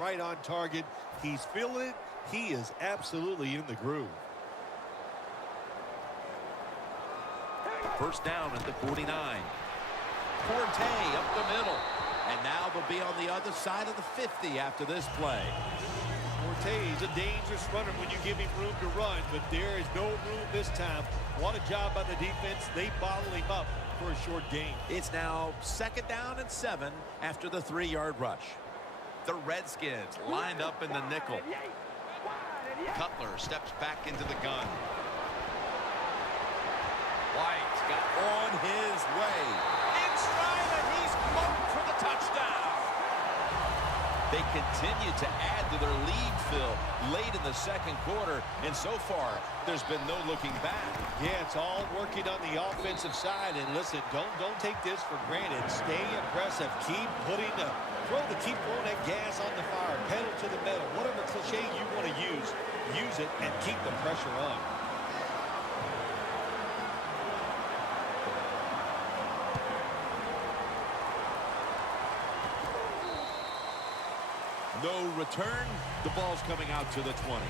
right on target. He's feeling it. He is absolutely in the groove. First down at the 49. Forte up the middle. And now they'll be on the other side of the 50 after this play. Forte is a dangerous runner when you give him room to run, but there is no room this time. What a job by the defense. They bottle him up for a short gain. It's now 2nd down and 7 after the 3-yard rush. The Redskins lined up in the nickel. Cutler steps back into the gun. White got on his way. In stride, and he's marked for the touchdown. They continue to add to their lead, Phil, late in the second quarter, and so far, there's been no looking back. Yeah, it's all working on the offensive side, and listen, don't take this for granted. Stay aggressive. Keep throwing that gas on the fire. Pedal to the metal. Whatever cliche you want to use it and keep the pressure on. No return. The ball's coming out to the 20.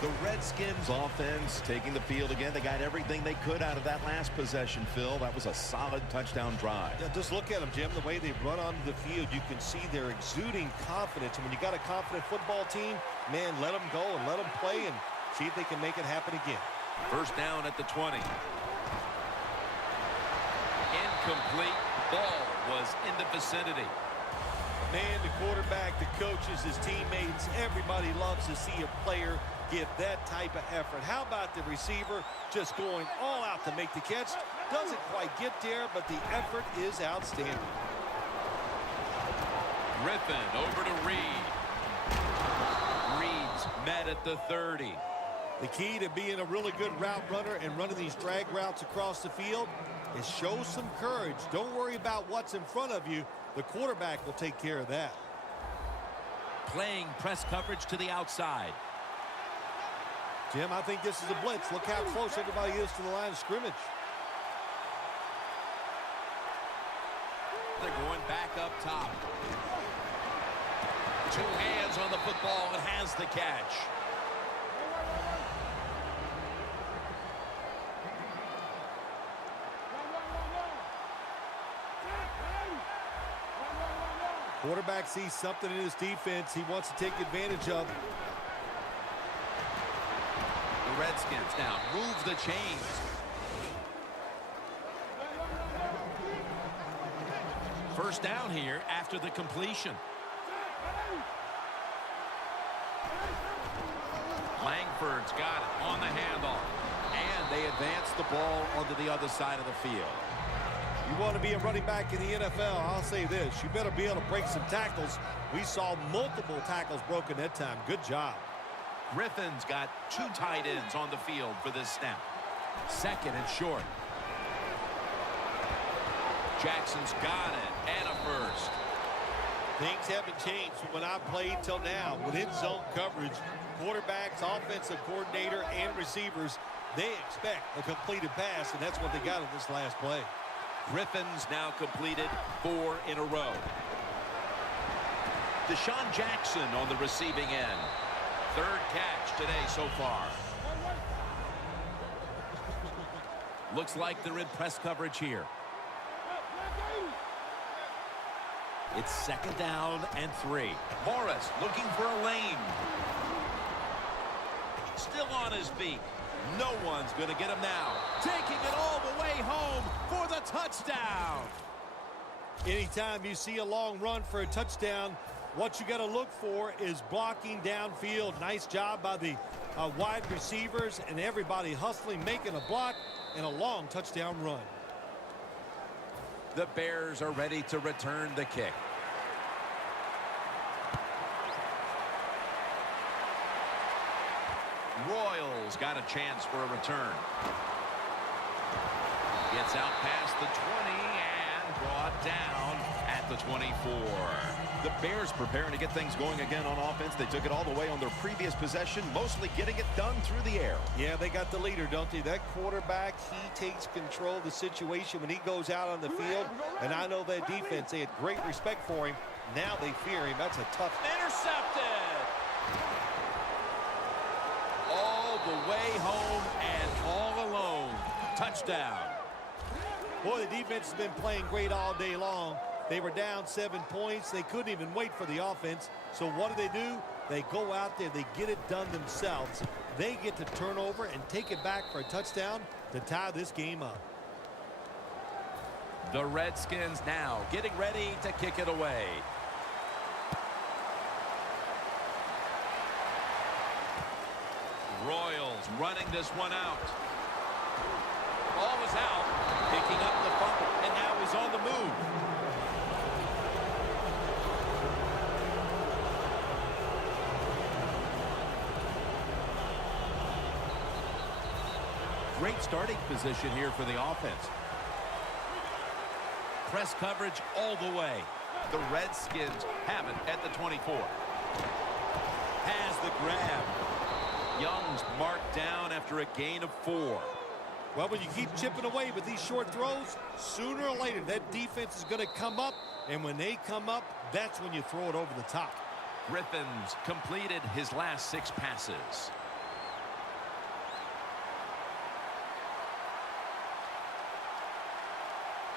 The Redskins offense taking the field again. They got everything they could out of that last possession, Phil. That was a solid touchdown drive. Yeah, just look at them, Jim. The way they run onto the field, you can see they're exuding confidence. And when you got a confident football team, man, let them go and let them play and see if they can make it happen again. First down at the 20. Incomplete. Ball was in the vicinity. Man, the quarterback, the coaches, his teammates, everybody loves to see a player give that type of effort. How about the receiver just going all out to make the catch? Doesn't quite get there, but the effort is outstanding. Griffin over to Reed. Reed's met at the 30. The key to being a really good route runner and running these drag routes across the field is show some courage. Don't worry about what's in front of you. The quarterback will take care of that. Playing press coverage to the outside. Jim, I think this is a blitz. Look how close everybody is to the line of scrimmage. They're going back up top. 2 hands on the football and has the catch. Quarterback sees something in his defense he wants to take advantage of. The Redskins now move the chains. First down here after the completion. Langford's got it on the handoff. And they advance the ball onto the other side of the field. You want to be a running back in the NFL, I'll say this. You better be able to break some tackles. We saw multiple tackles broken that time. Good job. Griffin's got 2 tight ends on the field for this snap. 2nd and short. Jackson's got it. And a first. Things haven't changed from when I played till now. Within zone coverage, quarterbacks, offensive coordinator, and receivers, they expect a completed pass, and that's what they got in this last play. Griffin's now completed 4 in a row. Deshaun Jackson on the receiving end. 3rd catch today so far. Looks like they're in press coverage here. It's 2nd down and 3. Morris looking for a lane. Still on his feet. No one's going to get him now. Taking it all the way home for the touchdown. Anytime you see a long run for a touchdown, what you got to look for is blocking downfield. Nice job by the wide receivers and everybody hustling, making a block, and a long touchdown run. The Bears are ready to return the kick. Royals got a chance for a return. Gets out past the 20 and brought down at the 24. The Bears preparing to get things going again on offense. They took it all the way on their previous possession, mostly getting it done through the air. Yeah, they got the leader, don't they? That quarterback, he takes control of the situation when he goes out on the field. And I know that defense, they had great respect for him. Now they fear him. That's a tough. Intercepted. All the way home and all alone. Touchdown. Boy, the defense has been playing great all day long. They were down 7 points. They couldn't even wait for the offense. So what do? They go out there. They get it done themselves. They get to turn over and take it back for a touchdown to tie this game up. The Redskins now getting ready to kick it away. Royals running this one out. Ball was out, picking up the fumble, and now he's on the move. Great starting position here for the offense. Press coverage all the way. The Redskins have it at the 24. Has the grab. Young's marked down after a gain of 4. Well, when you keep chipping away with these short throws, sooner or later that defense is going to come up, and when they come up, that's when you throw it over the top. Griffin's completed his last 6 passes.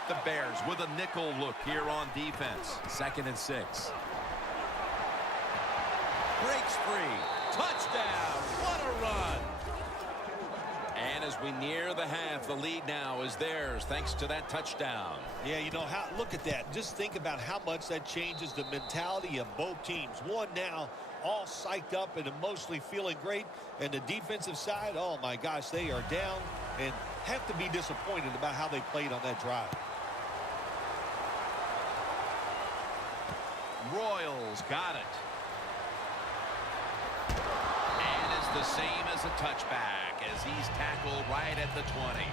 The Bears with a nickel look here on defense. 2nd and 6. Breaks free. Touchdown. What a run. And as we near the half, the lead now is theirs thanks to that touchdown. Yeah, you know, look at that. Just think about how much that changes the mentality of both teams. One now all psyched up and emotionally feeling great. And the defensive side, oh my gosh, they are down and have to be disappointed about how they played on that drive. Royals got it. And it's the same as a touchback as he's tackled right at the 20.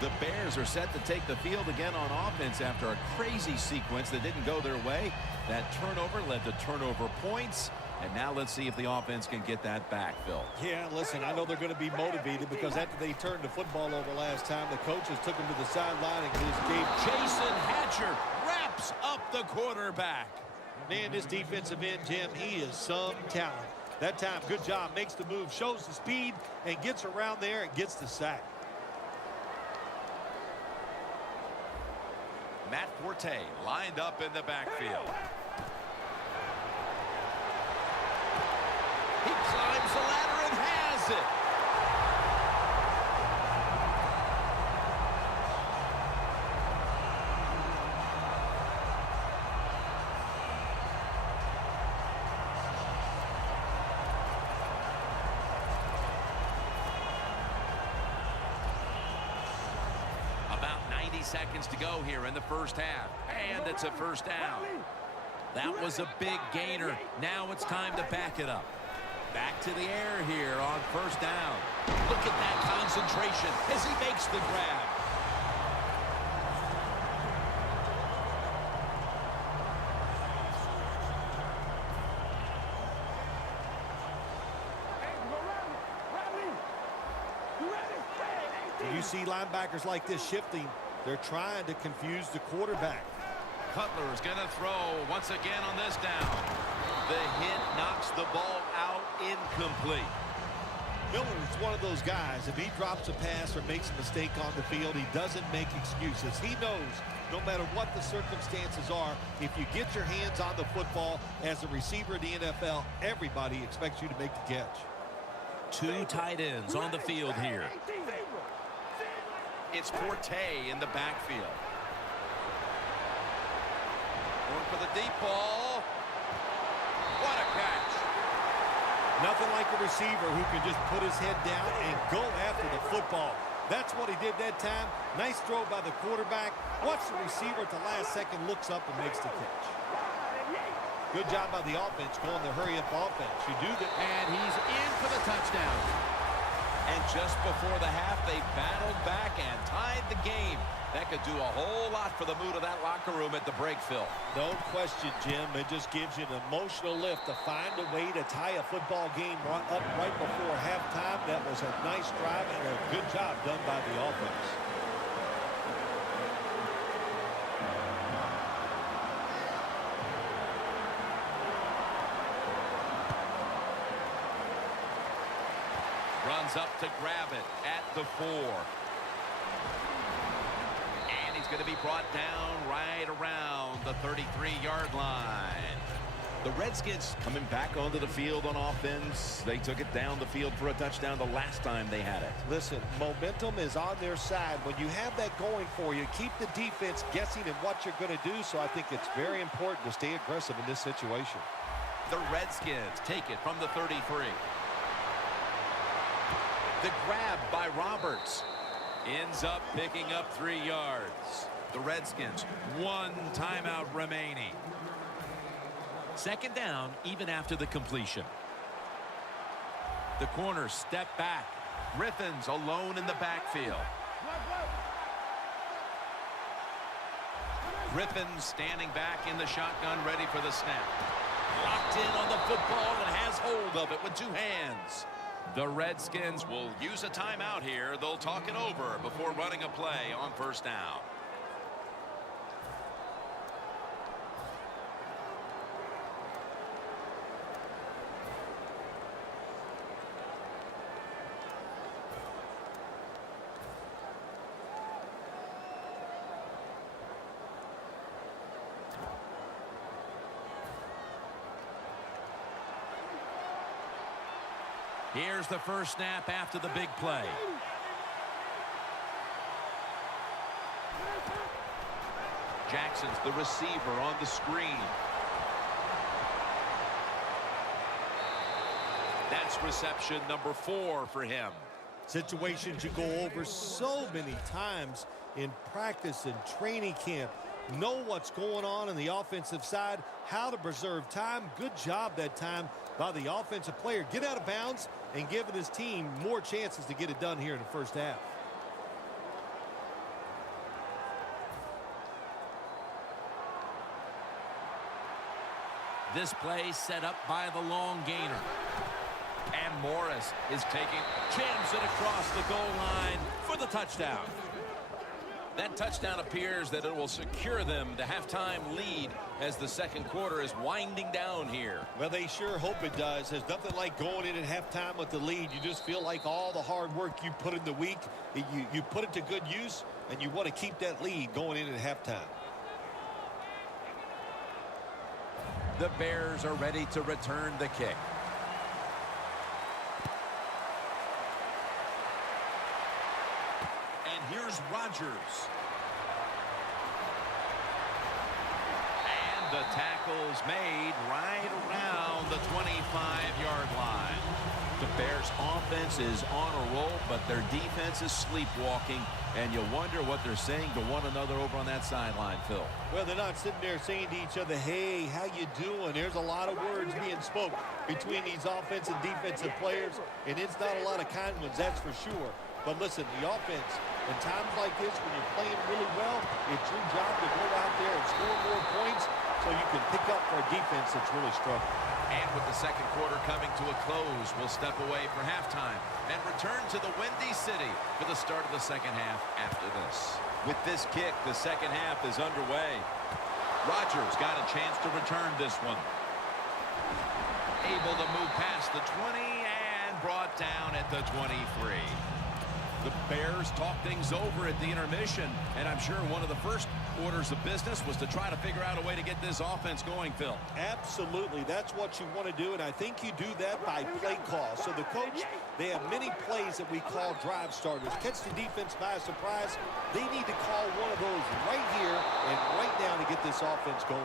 The Bears are set to take the field again on offense after a crazy sequence that didn't go their way. That turnover led to turnover points. And now let's see if the offense can get that back, Phil. Yeah, listen, I know they're going to be motivated because after they turned the football over last time, the coaches took them to the sideline and just gave. Jason Hatcher wraps up the quarterback. Man, this defensive end, Jim, he is some talent. That time, good job, makes the move, shows the speed, and gets around there and gets the sack. Matt Forte lined up in the backfield. He climbs the ladder and has it. About 90 seconds to go here in the first half. And it's a first down. That was a big gainer. Now it's time to back it up. Back to the air here on first down. Look at that concentration as he makes the grab. When you see linebackers like this shifting, they're trying to confuse the quarterback. Cutler's going to throw once again on this down. The hit knocks the ball out incomplete. Miller's one of those guys. If he drops a pass or makes a mistake on the field, he doesn't make excuses. He knows no matter what the circumstances are, if you get your hands on the football as a receiver in the NFL, everybody expects you to make the catch. 2 tight ends on the field here. It's Forte in the backfield. Going for the deep ball. What a catch. Nothing like a receiver who can just put his head down and go after the football. That's what he did that time. Nice throw by the quarterback. Watch the receiver at the last second, looks up and makes the catch. Good job by the offense going the hurry-up offense. You do that. And he's in for the touchdown. And just before the half, they battled back and tied the game. That could do a whole lot for the mood of that locker room at the break, Phil. No question, Jim. It just gives you an emotional lift to find a way to tie a football game up right before halftime. That was a nice drive and a good job done by the offense. Runs up to grab it at the 4. And he's going to be brought down right around the 33-yard line. The Redskins coming back onto the field on offense. They took it down the field for a touchdown the last time they had it. Listen, momentum is on their side. When you have that going for you, keep the defense guessing at what you're going to do. So I think it's very important to stay aggressive in this situation. The Redskins take it from the 33. The grab by Roberts ends up picking up 3 yards. The Redskins, 1 timeout remaining. Second down, even after the completion. The corners step back. Griffin's alone in the backfield. Griffin standing back in the shotgun, ready for the snap. Locked in on the football and has hold of it with 2 hands. The Redskins will use a timeout here. They'll talk it over before running a play on first down. Here's the first snap after the big play. Jackson's the receiver on the screen. That's reception number 4 for him. Situations you go over so many times in practice and training camp. Know what's going on the offensive side, how to preserve time. Good job that time by the offensive player. Get out of bounds and giving his team more chances to get it done here in the first half. This play set up by the long gainer. And Morris is jams it across the goal line for the touchdown. That touchdown appears that it will secure them the halftime lead as the second quarter is winding down here. Well, they sure hope it does. There's nothing like going in at halftime with the lead. You just feel like all the hard work you put in the week, you put it to good use, and you want to keep that lead going in at halftime. The Bears are ready to return the kick. Here's Rodgers. And the tackle's made right around the 25-yard line. The Bears' offense is on a roll, but their defense is sleepwalking, and you wonder what they're saying to one another over on that sideline, Phil. Well, they're not sitting there saying to each other, hey, how you doing? There's a lot of words being spoke between these offensive and defensive players, and it's not a lot of kind ones, that's for sure. But listen, the offense, in times like this, when you're playing really well, it's your job to go out there and score more points so you can pick up for a defense that's really struggling. And with the second quarter coming to a close, we'll step away for halftime and return to the Windy City for the start of the second half after this. With this kick, the second half is underway. Rodgers got a chance to return this one. Able to move past the 20 and brought down at the 23. The Bears talk things over at the intermission, and I'm sure one of the first orders of business was to try to figure out a way to get this offense going, Phil. Absolutely. That's what you want to do, and I think you do that by play call. So the coach, they have many plays that we call drive starters. Catch the defense by surprise. They need to call one of those right here and right now to get this offense going.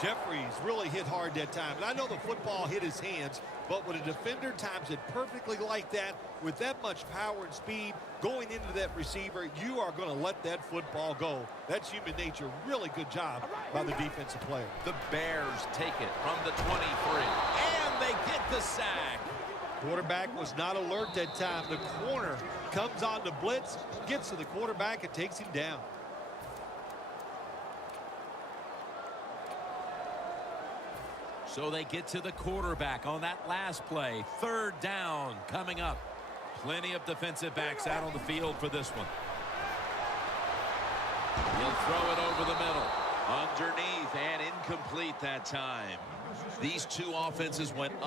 Jeffries really hit hard that time. And I know the football hit his hands, but when a defender times it perfectly like that, with that much power and speed going into that receiver, you are going to let that football go. That's human nature. Really good job by the defensive player. The Bears take it from the 23, and they get the sack. Quarterback was not alert that time. The corner comes on the blitz, gets to the quarterback, and takes him down. So they get to the quarterback on that last play. Third down coming up. Plenty of defensive backs out on the field for this one. He'll throw it over the middle. Underneath and incomplete that time. These two offenses went up.